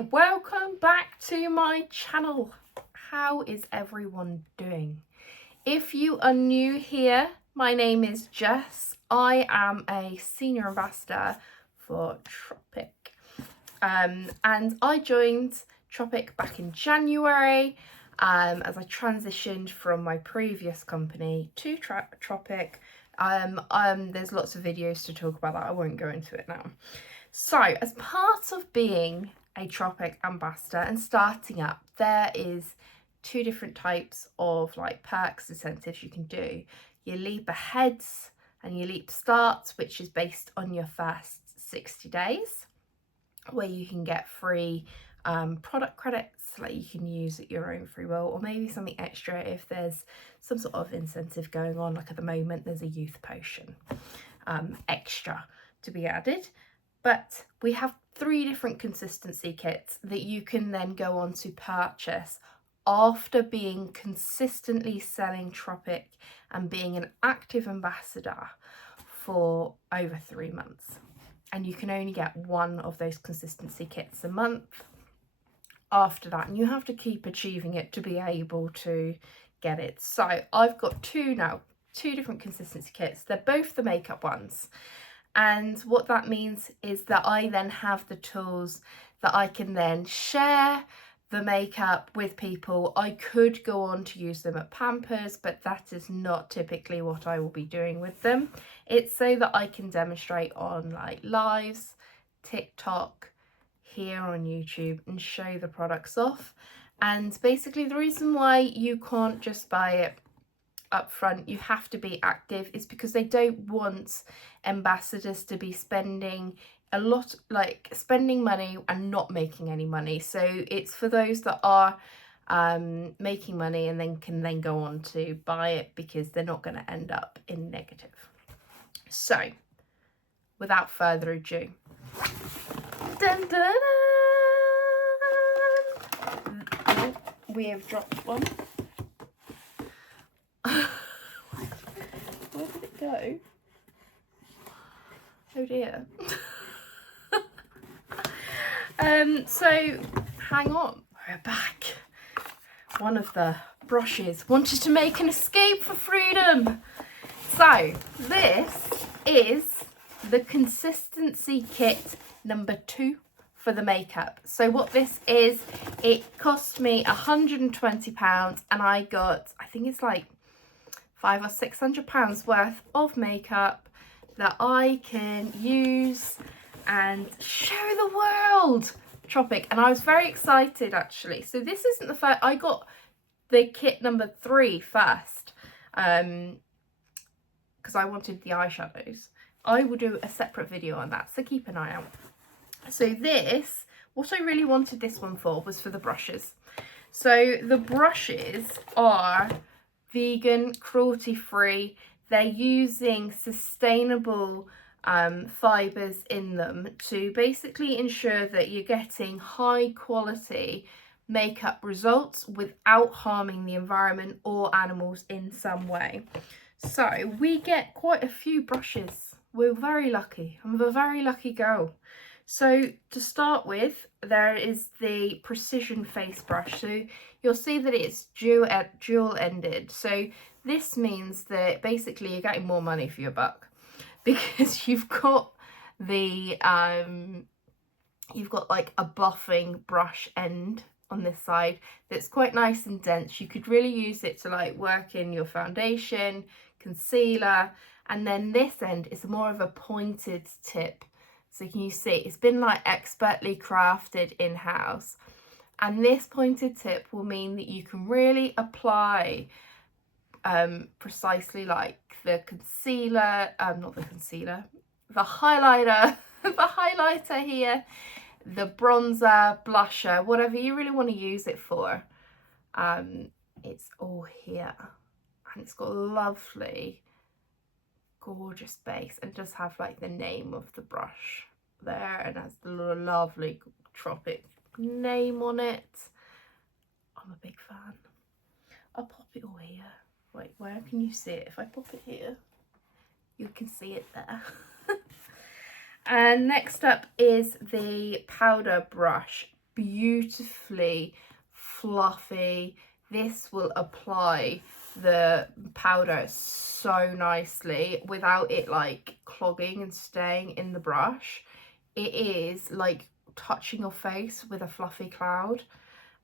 welcome back to my channel. How is everyone doing? If you are new here, my name is Jess. I am a senior ambassador for Tropic, and I joined Tropic back in January as I transitioned from my previous company to Tropic. There's lots of videos to talk about that. I won't go into it now. So as part of being a Tropic ambassador and starting up, there is two different types of like perks, incentives you can do. Your leap aheads and your leap starts, which is based on your first 60 days, where you can get free product credits like you can use at your own free will, or maybe something extra if there's some sort of incentive going on. Like at the moment there's a youth potion extra to be added. But we have 3 different consistency kits that you can then go on to purchase after being consistently selling Tropic and being an active ambassador for over 3 months. And you can only get one of those consistency kits a month after that, and you have to keep achieving it to be able to get it. So I've got 2 different consistency kits. They're both the makeup ones. And what that means is that I then have the tools that I can then share the makeup with people. I could go on to use them at Pampers, but that is not typically what I will be doing with them. It's so that I can demonstrate on like lives, TikTok, here on YouTube, and show the products off. And basically the reason why you can't just buy it up front, you have to be active, is because they don't want ambassadors to be spending a lot, like spending money and not making any money. So it's for those that are making money and then can then go on to buy it, because they're not going to end up in negative. So without further ado, dun, dun, dun. We have dropped one. Where did it go? Oh dear. So hang on, we're back. One of the brushes wanted to make an escape for freedom. So this is the consistency kit number 2 for the makeup. So what this is, it cost me £120 and I got, I think it's like £500 or £600 worth of makeup that I can use and show the world Tropic. And I was very excited actually. So this isn't the first, I got the kit number 3 first because I wanted the eyeshadows. I will do a separate video on that, so keep an eye out. So this, what I really wanted this one for was for the brushes. So the brushes are vegan, cruelty free. They're using sustainable fibers in them to basically ensure that you're getting high quality makeup results without harming the environment or animals in some way. So we get quite a few brushes. We're very lucky. I'm a very lucky girl. So to start with, there is the precision face brush. So you'll see that it's dual ended. So this means that basically you're getting more money for your buck, because you've got the you've got like a buffing brush end on this side that's quite nice and dense. You could really use it to like work in your foundation, concealer, and then this end is more of a pointed tip. So can you see it's been like expertly crafted in-house, and this pointed tip will mean that you can really apply precisely like the concealer, not the concealer, the highlighter, the highlighter here, the bronzer, blusher, whatever you really want to use it for. It's all here, and it's got a lovely gorgeous base, and just have like the name of the brush there, and has the lovely Tropic name on it. I'm a big fan. I'll pop it all here. Wait, where can you see it? If I pop it here, you can see it there. And next up is the powder brush. beautifully fluffy. This will apply the powder so nicely without it like clogging and staying in the brush. It is like touching your face with a fluffy cloud,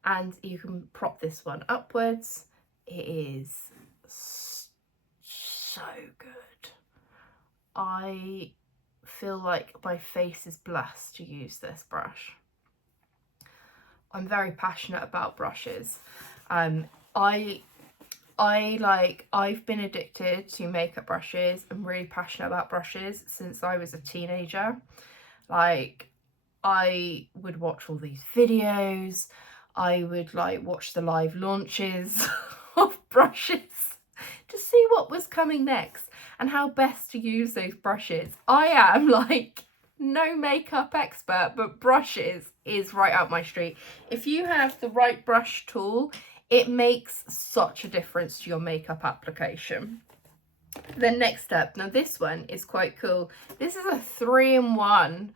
and you can prop this one upwards. It is so good. I feel like my face is blessed to use this brush. I'm very passionate about brushes. I've been addicted to makeup brushes. I'm really passionate about brushes since I was a teenager. Like, I would watch all these videos. I would like watch the live launches of brushes to see what was coming next and how best to use those brushes. I am like no makeup expert, but brushes is right up my street. If you have the right brush tool, it makes such a difference to your makeup application. Then next up, now this one is quite cool. This is a 3-in-1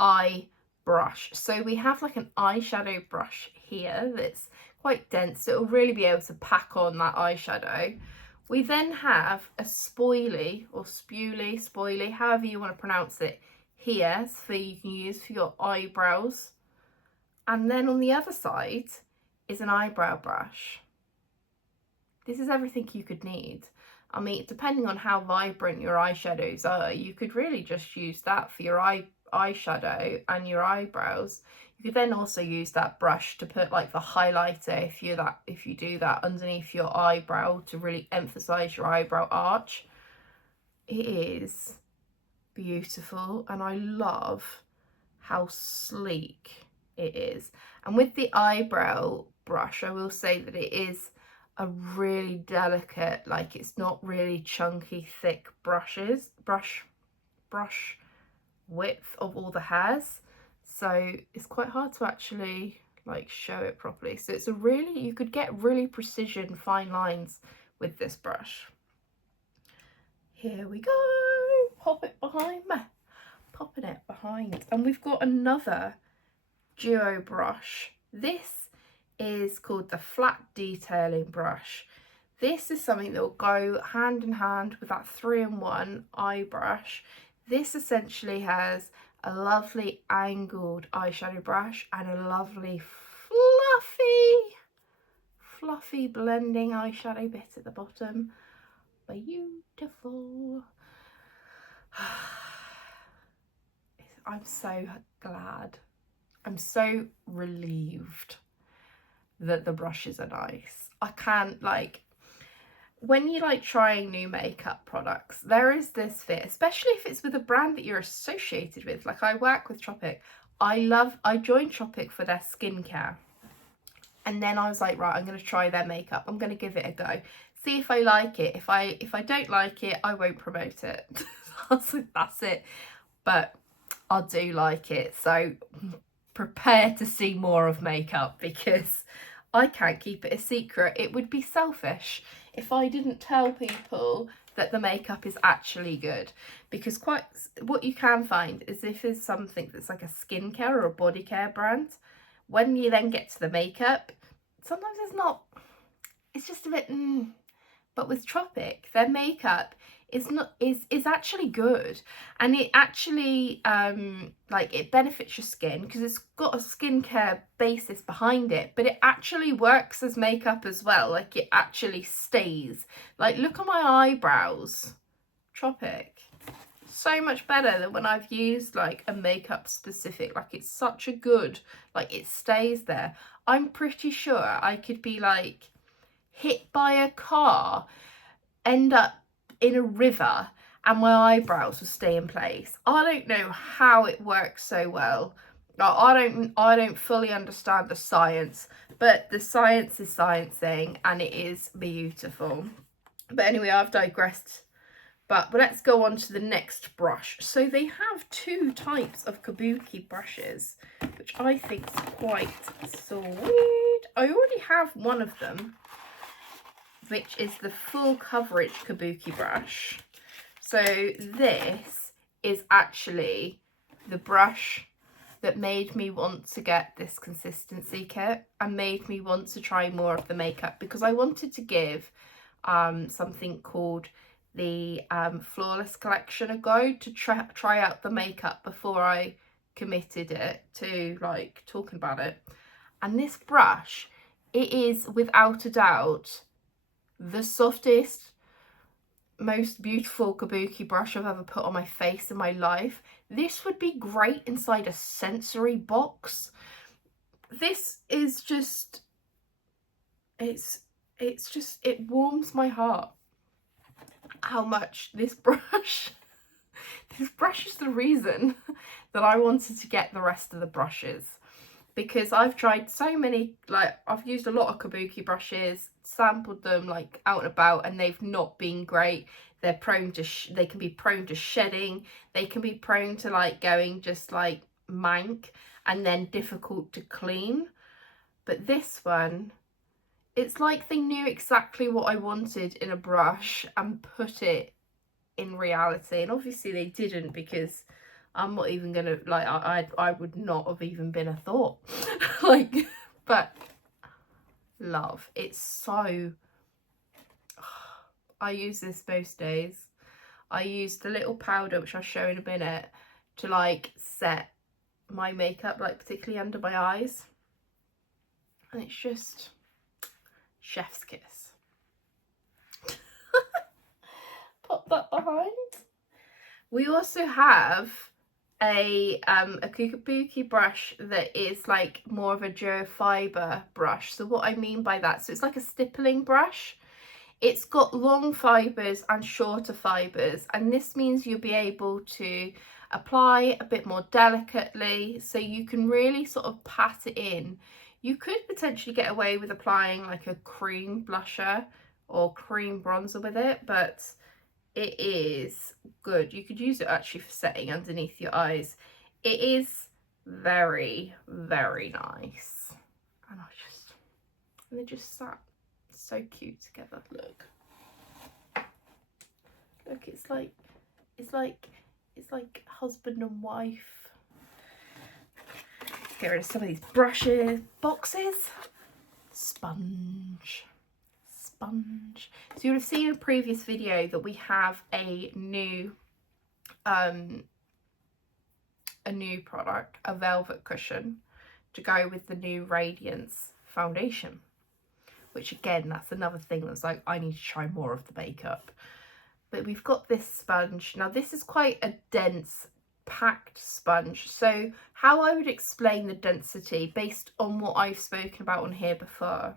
eye brush. So we have like an eyeshadow brush here that's quite dense, so it'll really be able to pack on that eyeshadow. We then have a spoilie or spoilie, however you want to pronounce it, here, so you can use for your eyebrows. And then on the other side is an eyebrow brush. This is everything you could need. I mean, depending on how vibrant your eyeshadows are, you could really just use that for your eyeshadow and your eyebrows. You could then also use that brush to put like the highlighter, if you do that, underneath your eyebrow to really emphasize your eyebrow arch. It is beautiful, and I love how sleek it is. And with the eyebrow brush, I will say that it is a really delicate, like it's not really chunky, thick brush width of all the hairs, so it's quite hard to actually like show it properly. So it's you could get really precision fine lines with this brush. Here we go, pop it behind me, popping it behind. And we've got another duo brush. This is called the flat detailing brush. This is something that will go hand in hand with that 3-in-1 eye brush. This essentially has a lovely angled eyeshadow brush and a lovely fluffy blending eyeshadow bit at the bottom. Beautiful. I'm so glad. I'm so relieved that the brushes are nice. I can't, like, when you like trying new makeup products, there is this fear, especially if it's with a brand that you're associated with. Like, I work with Tropic. I joined Tropic for their skincare, and then I was like, right, I'm going to try their makeup. I'm going to give it a go, see if I like it. If I don't like it, I won't promote it. That's it. But I do like it, so prepare to see more of makeup, because I can't keep it a secret. It would be selfish if I didn't tell people that the makeup is actually good, because what you can find is if it's something that's like a skincare or a body care brand, when you then get to the makeup, sometimes it's just a bit but with Tropic, their makeup is actually good, and it actually like it benefits your skin because it's got a skincare basis behind it, but it actually works as makeup as well. Like, it actually stays. Like, look at my eyebrows. Tropic, so much better than when I've used like a makeup specific. Like, it's such a good, like, it stays there. I'm pretty sure I could be like hit by a car, end up in a river, and my eyebrows will stay in place. I don't know how it works so well. I don't fully understand the science, but the science is sciencing, and it is beautiful. But anyway, I've digressed. But let's go on to the next brush. So they have 2 types of Kabuki brushes, which I think is quite sweet. I already have one of them, which is the full coverage Kabuki brush. So this is actually the brush that made me want to get this consistency kit and made me want to try more of the makeup, because I wanted to give something called the Flawless Collection a go to try out the makeup before I committed it to like talking about it. And this brush, it is without a doubt the softest, most beautiful Kabuki brush I've ever put on my face in my life. This would be great inside a sensory box. This is just, it's just, it warms my heart how much this brush is the reason that I wanted to get the rest of the brushes, because I've tried so many, like I've used a lot of Kabuki brushes, sampled them like out and about, and they've not been great. They're prone to they can be prone to shedding, they can be prone to like going just like mank, and then difficult to clean. But this one, it's like they knew exactly what I wanted in a brush and put it in reality. And obviously they didn't, because I'm not even gonna, like, I would not have even been a thought. Like, but love, it's so, I use this most days. I use the little powder, which I'll show in a minute, to like set my makeup, like particularly under my eyes. And it's just chef's kiss. Pop that behind. We also have a Kabuki brush that is like more of a duo fibre brush. So what I mean by that, so it's like a stippling brush. It's got long fibres and shorter fibres, and this means you'll be able to apply a bit more delicately, so you can really sort of pat it in. You could potentially get away with applying like a cream blusher or cream bronzer with it, but it is good. You could use it actually for setting underneath your eyes. It is very, very nice. And they just sat so cute together. Look, it's like husband and wife. Get rid of some of these brushes, boxes, sponge. So you would have seen in a previous video that we have a new product, a velvet cushion, to go with the new Radiance foundation, which again, that's another thing that's like, I need to try more of the makeup. But we've got this sponge. Now this is quite a dense, packed sponge. So how I would explain the density based on what I've spoken about on here before,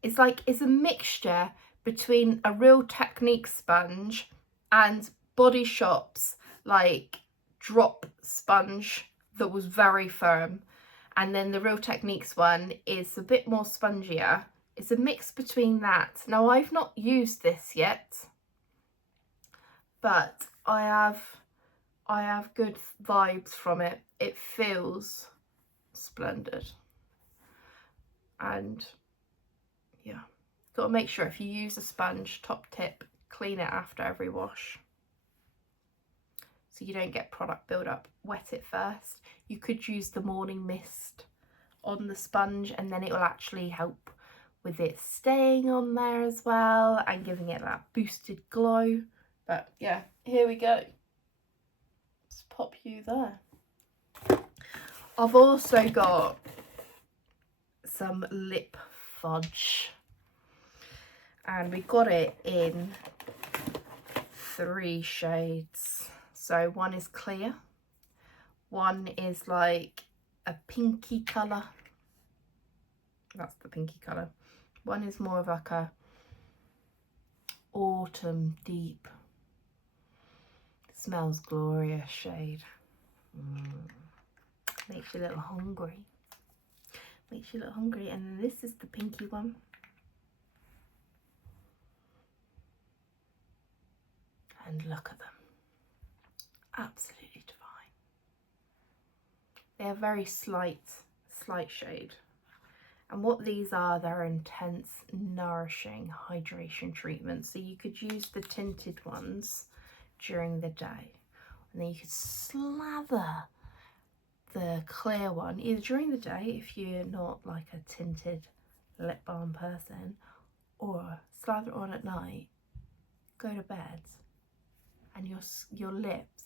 it's a mixture between a Real Technique sponge and Body Shop's like drop sponge that was very firm, and then the Real Techniques one is a bit more spongier. It's a mix between that. Now I've not used this yet, but I have good vibes from it. It feels splendid. And yeah, got to make sure if you use a sponge, top tip, clean it after every wash so you don't get product buildup. Wet it first. You could use the morning mist on the sponge, and then it will actually help with it staying on there as well and giving it that boosted glow. But yeah, here we go. Let's pop you there. I've also got some lip fudge, and we got it in 3 shades. So one is clear, one is like a pinky colour, that's the pinky colour, one is more of like a autumn deep, smells glorious shade. Makes you a little hungry. Makes you a little hungry. And then this is the pinky one. And look at them. Absolutely divine. They are very slight shade. And what these are, they're intense, nourishing hydration treatments. So you could use the tinted ones during the day, and then you could slather the clear one either during the day if you're not like a tinted lip balm person, or slather it on at night, go to bed, and your lips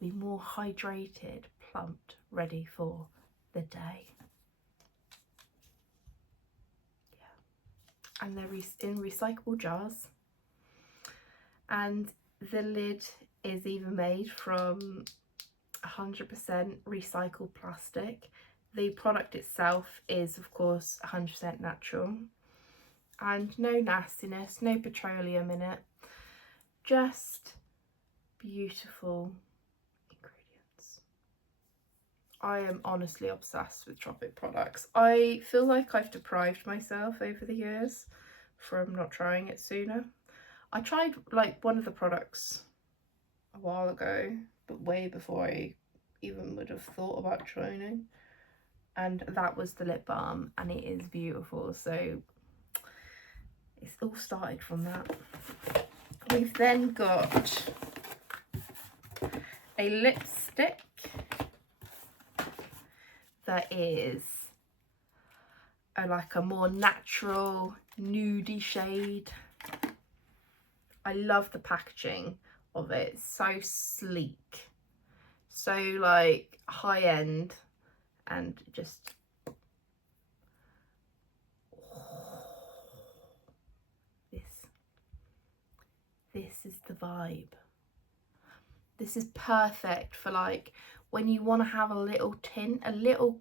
will be more hydrated, plumped, ready for the day. Yeah. And they're in recyclable jars, and the lid is even made from 100% recycled plastic. The product itself is of course 100% natural, and no nastiness, no petroleum in it, just beautiful ingredients. I am honestly obsessed with Tropic products. I feel like I've deprived myself over the years from not trying it sooner. I tried like one of the products a while ago, but way before I even would have thought about trying it, and that was the lip balm, and it is beautiful. So it's all started from that. We've then got a lipstick that is like a more natural nudie shade. I love the packaging of it. It's so sleek, so like high end, and just this is the vibe. This is perfect for like when you want to have a little tint, a little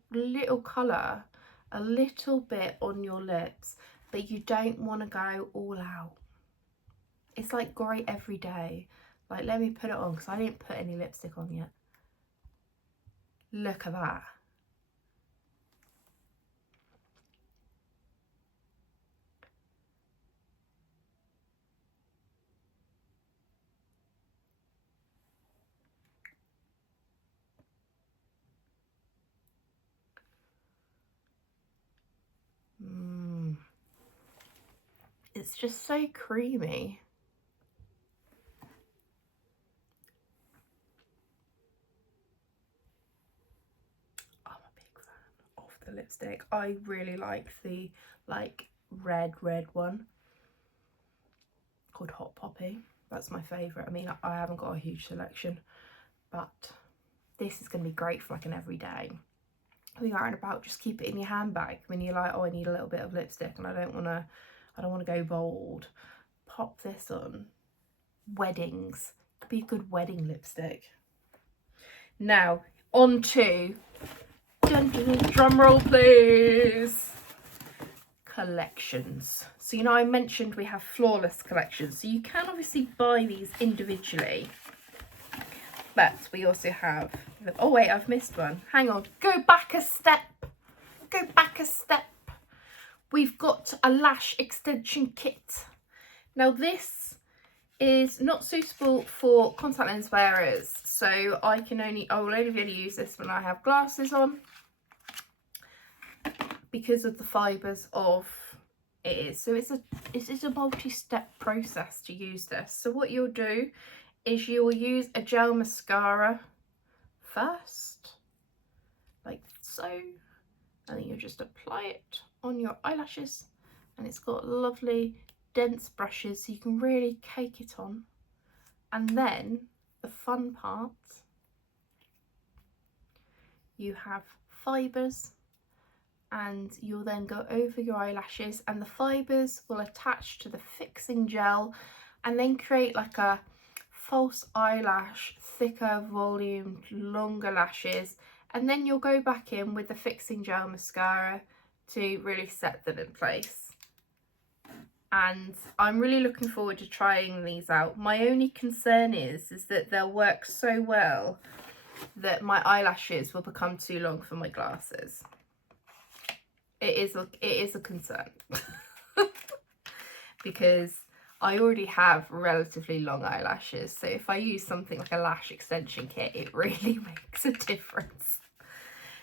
colour, a little bit on your lips, but you don't want to go all out. It's like great every day. Like, let me put it on because I didn't put any lipstick on yet. Look at that. It's just so creamy. I'm a big fan of the lipstick. I really like the red one called Hot Poppy. That's my favourite. I mean, I haven't got a huge selection, but this is going to be great for like an everyday. When you're out and about, just keep it in your handbag. When you're like, oh, I need a little bit of lipstick and I don't want to go bold. Pop this on. Weddings. Could be a good wedding lipstick. Now, on to, drum roll please, collections. So, you know, I mentioned we have flawless collections. So you can obviously buy these individually. But we also have, oh wait, I've missed one. Hang on, go back a step. Go back a step. We've got a lash extension kit. Now this is not suitable for contact lens wearers. So I will only really use this when I have glasses on, because of the fibres of it is. So it's a multi-step process to use this. So what you'll do is you will use a gel mascara first, like so, and then you just apply it on your eyelashes, and it's got lovely dense brushes so you can really cake it on. And then the fun part, you have fibres, and you'll then go over your eyelashes, and the fibres will attach to the fixing gel and then create like a false eyelash, thicker volume, longer lashes, and then you'll go back in with the fixing gel mascara to really set them in place. And I'm really looking forward to trying these out. My only concern is that they'll work so well that my eyelashes will become too long for my glasses. It is a concern because I already have relatively long eyelashes, so if I use something like a lash extension kit, it really makes a difference.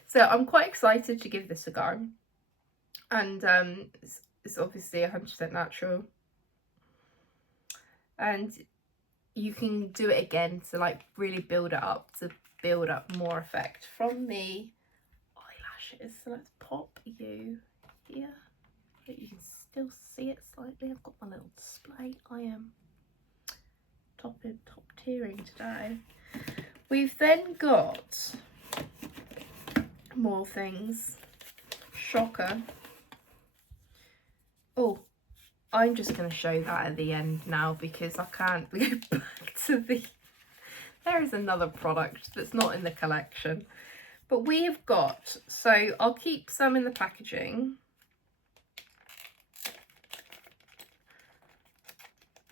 So I'm quite excited to give this a go, and it's obviously 100% natural, and you can do it again to like really build it up to build up more effect from the eyelashes. So let's pop you here so you can still see it slightly. I've got my little display. I am top tiering today. We've then got more things. Shocker. Oh, I'm just going to show that at the end now because I can't go back to the... There is another product that's not in the collection. But we've got... So I'll keep some in the packaging.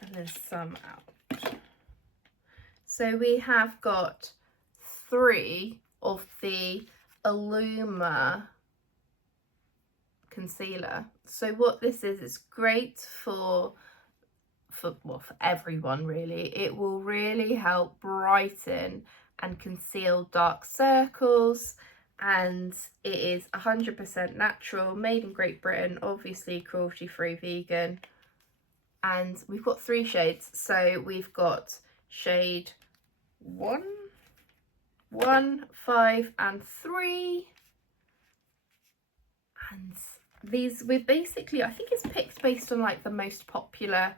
And there's some out. So we have got 3 of the Illuma concealer. So what this is, it's great for everyone really. It will really help brighten and conceal dark circles, and it is 100% natural, made in Great Britain, obviously cruelty free, vegan. And we've got 3 shades. So we've got shade 1, 5 and 3. And these, we're basically, I think it's picked based on like the most popular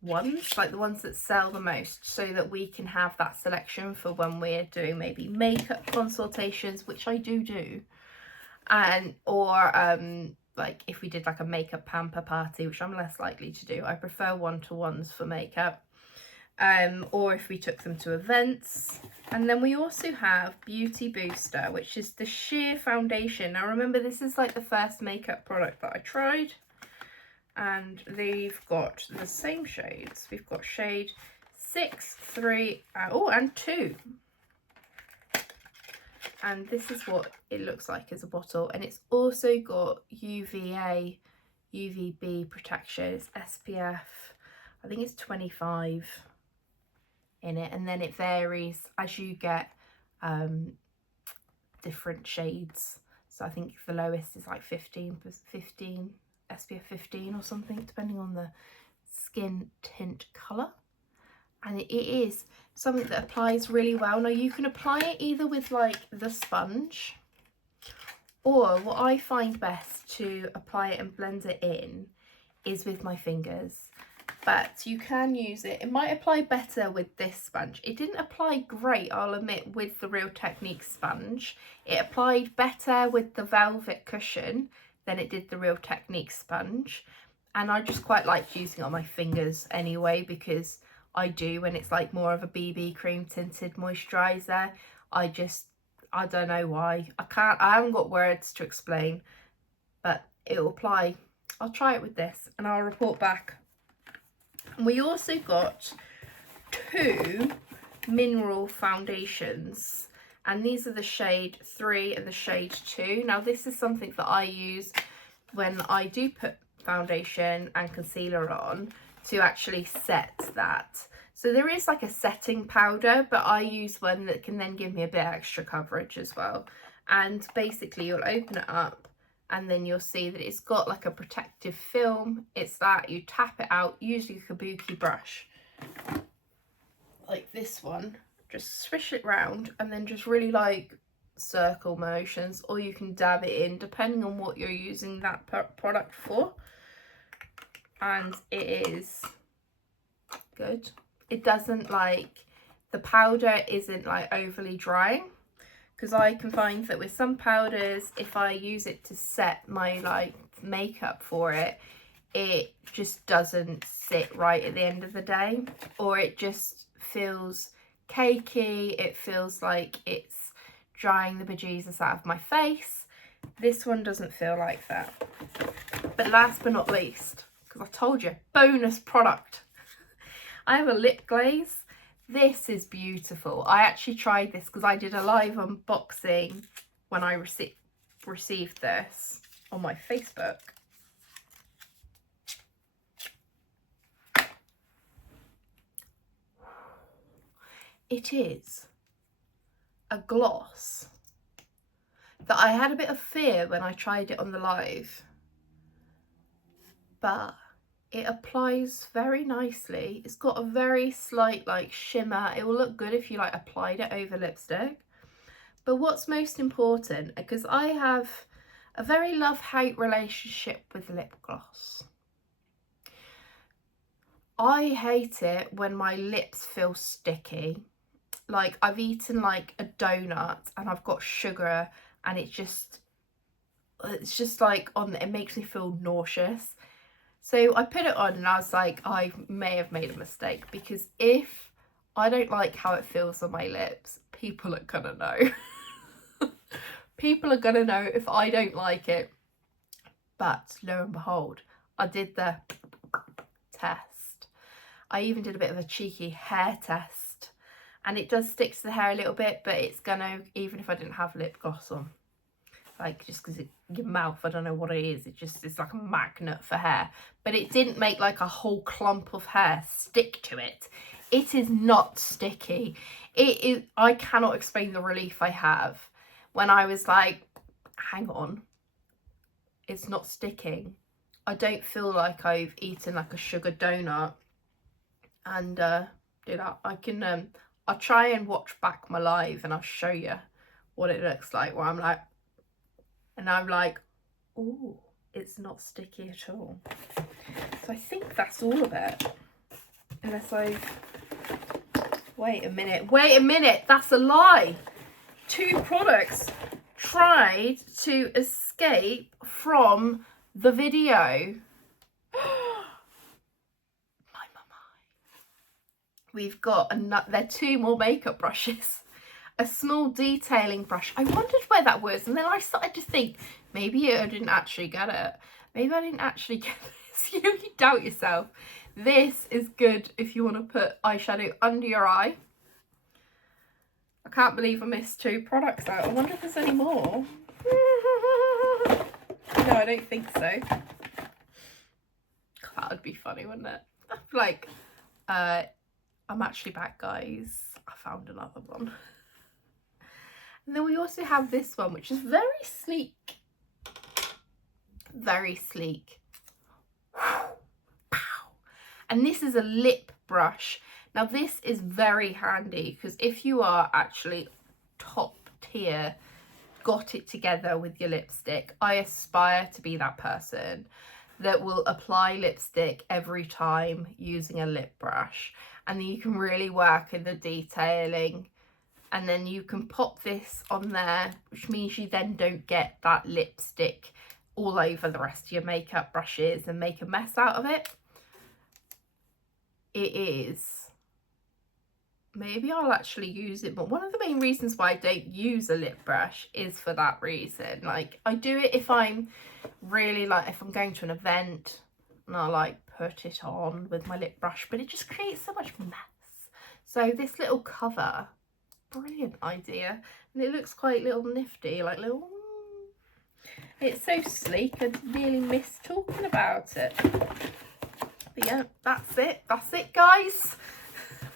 ones, like the ones that sell the most, so that we can have that selection for when we're doing maybe makeup consultations, which I do, and or like if we did like a makeup pamper party, which I'm less likely to do. I prefer one-to-ones for makeup, or if we took them to events. And then we also have Beauty Booster, which is the sheer foundation. Now remember, this is like the first makeup product that I tried, and they've got the same shades. We've got shade 6, 3, and 2. And this is what it looks like as a bottle. And it's also got UVA, UVB protection. It's SPF, I think it's 25 in it. And then it varies as you get different shades. So I think the lowest is like 15 SPF 15 or something, depending on the skin tint colour. And it is something that applies really well. Now you can apply it either with like the sponge, or what I find best to apply it and blend it in is with my fingers. But you can use it, it might apply better with this sponge. It didn't apply great, I'll admit, with the Real Technique sponge. It applied better with the velvet cushion than it did the Real Technique sponge. And I just quite liked using it on my fingers anyway, because I do, when it's like more of a BB cream tinted moisturiser, I don't know why. I haven't got words to explain, but it'll apply. I'll try it with this and I'll report back. And we also got 2 mineral foundations, and these are the shade 3 and the shade 2. Now this is something that I use when I do put foundation and concealer on, to actually set that. So there is like a setting powder, but I use one that can then give me a bit extra coverage as well. And basically you'll open it up and then you'll see that it's got like a protective film. It's that you tap it out, using a Kabuki brush like this one, just swish it round and then just really like circle motions, or you can dab it in depending on what you're using that product for. And it is good. It doesn't like, the powder isn't like overly drying, because I can find that with some powders, if I use it to set my like makeup for it, it just doesn't sit right at the end of the day, or it just feels cakey. It feels like it's drying the bejesus out of my face. This one doesn't feel like that. But last but not least, because I told you, bonus product, I have a lip glaze. This is beautiful. I actually tried this because I did a live unboxing when I received this on my Facebook. It is a gloss that I had a bit of fear when I tried it on the live, but it applies very nicely. It's got a very slight like shimmer. It will look good if you like applied it over lipstick. But what's most important, because I have a very love-hate relationship with lip gloss. I hate it when my lips feel sticky. Like I've eaten like a donut and I've got sugar and it's just like it makes me feel nauseous. So I put it on and I was like, I may have made a mistake, because if I don't like how it feels on my lips, people are gonna know. People are gonna know if I don't like it. But lo and behold, I did the test. I even did a bit of a cheeky hair test, and it does stick to the hair a little bit, but it's gonna, even if I didn't have lip gloss on, like, just because your mouth, I don't know what it is, it's like a magnet for hair. But it didn't make like a whole clump of hair stick to it. It is not sticky. It is, I cannot explain the relief I have when I was like, hang on, it's not sticking. I don't feel like I've eaten like a sugar donut. And do that. I'll try and watch back my live and I'll show you what it looks like, where I'm like, oh, it's not sticky at all. So I think that's all of it. Unless wait a minute, that's a lie. 2 products tried to escape from the video. We've got there are 2 more makeup brushes. A small detailing brush. I wondered where that was, and then I started to think, maybe I didn't actually get it. Maybe I didn't actually get this. You know, you doubt yourself. This is good if you want to put eyeshadow under your eye. I can't believe I missed 2 products out. I wonder if there's any more. No, I don't think so. That would be funny, wouldn't it? Like, I'm actually back, guys. I found another one. And then we also have this one, which is very sleek. Very sleek. And this is a lip brush. Now this is very handy, because if you are actually top tier, got it together with your lipstick, I aspire to be that person that will apply lipstick every time using a lip brush. And then you can really work in the detailing. And then you can pop this on there, which means you then don't get that lipstick all over the rest of your makeup brushes and make a mess out of it. It is. Maybe I'll actually use it, but one of the main reasons why I don't use a lip brush is for that reason. Like, I do it if I'm really, like, if I'm going to an event and I'll like put it on with my lip brush, but it just creates so much mess. So this little cover, brilliant idea, and it looks quite little nifty, like little, it's so sleek. I nearly missed talking about it. But yeah, that's it guys,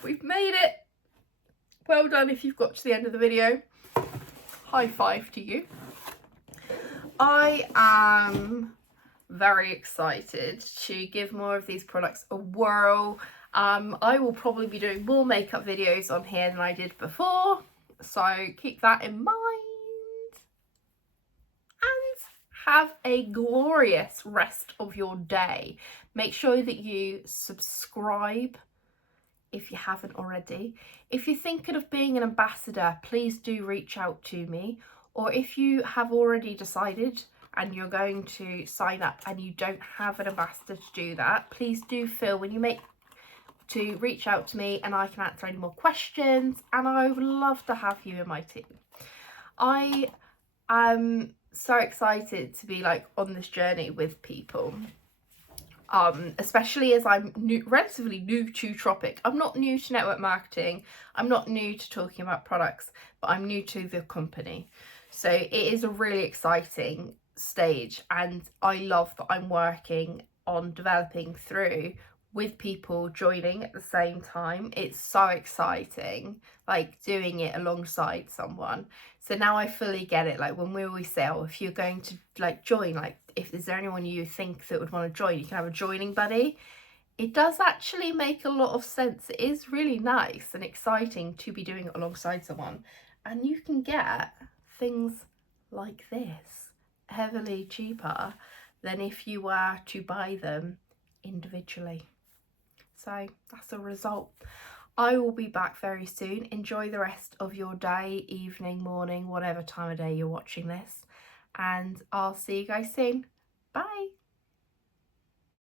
we've made it. Well done if you've got to the end of the video. High five to you. I am very excited to give more of these products a whirl. I will probably be doing more makeup videos on here than I did before, so keep that in mind. And have a glorious rest of your day. Make sure that you subscribe if you haven't already. If you're thinking of being an ambassador, please do reach out to me. Or if you have already decided and you're going to sign up and you don't have an ambassador to do that, please do feel when you make to reach out to me and I can answer any more questions, and I would love to have you in my team. I am so excited to be like on this journey with people, especially as I'm relatively new to Tropic. I'm not new to network marketing, I'm not new to talking about products, but I'm new to the company. So it is a really exciting stage, and I love that I'm working on developing through with people joining at the same time. It's so exciting, like doing it alongside someone. So now I fully get it. Like when we always say, oh, if you're going to like join, like if is there anyone you think that would want to join, you can have a joining buddy. It does actually make a lot of sense. It is really nice and exciting to be doing it alongside someone. and you can get things like this heavily cheaper than if you were to buy them individually. So that's a result. I will be back very soon. Enjoy the rest of your day, evening, morning, whatever time of day you're watching this, and I'll see you guys soon. Bye.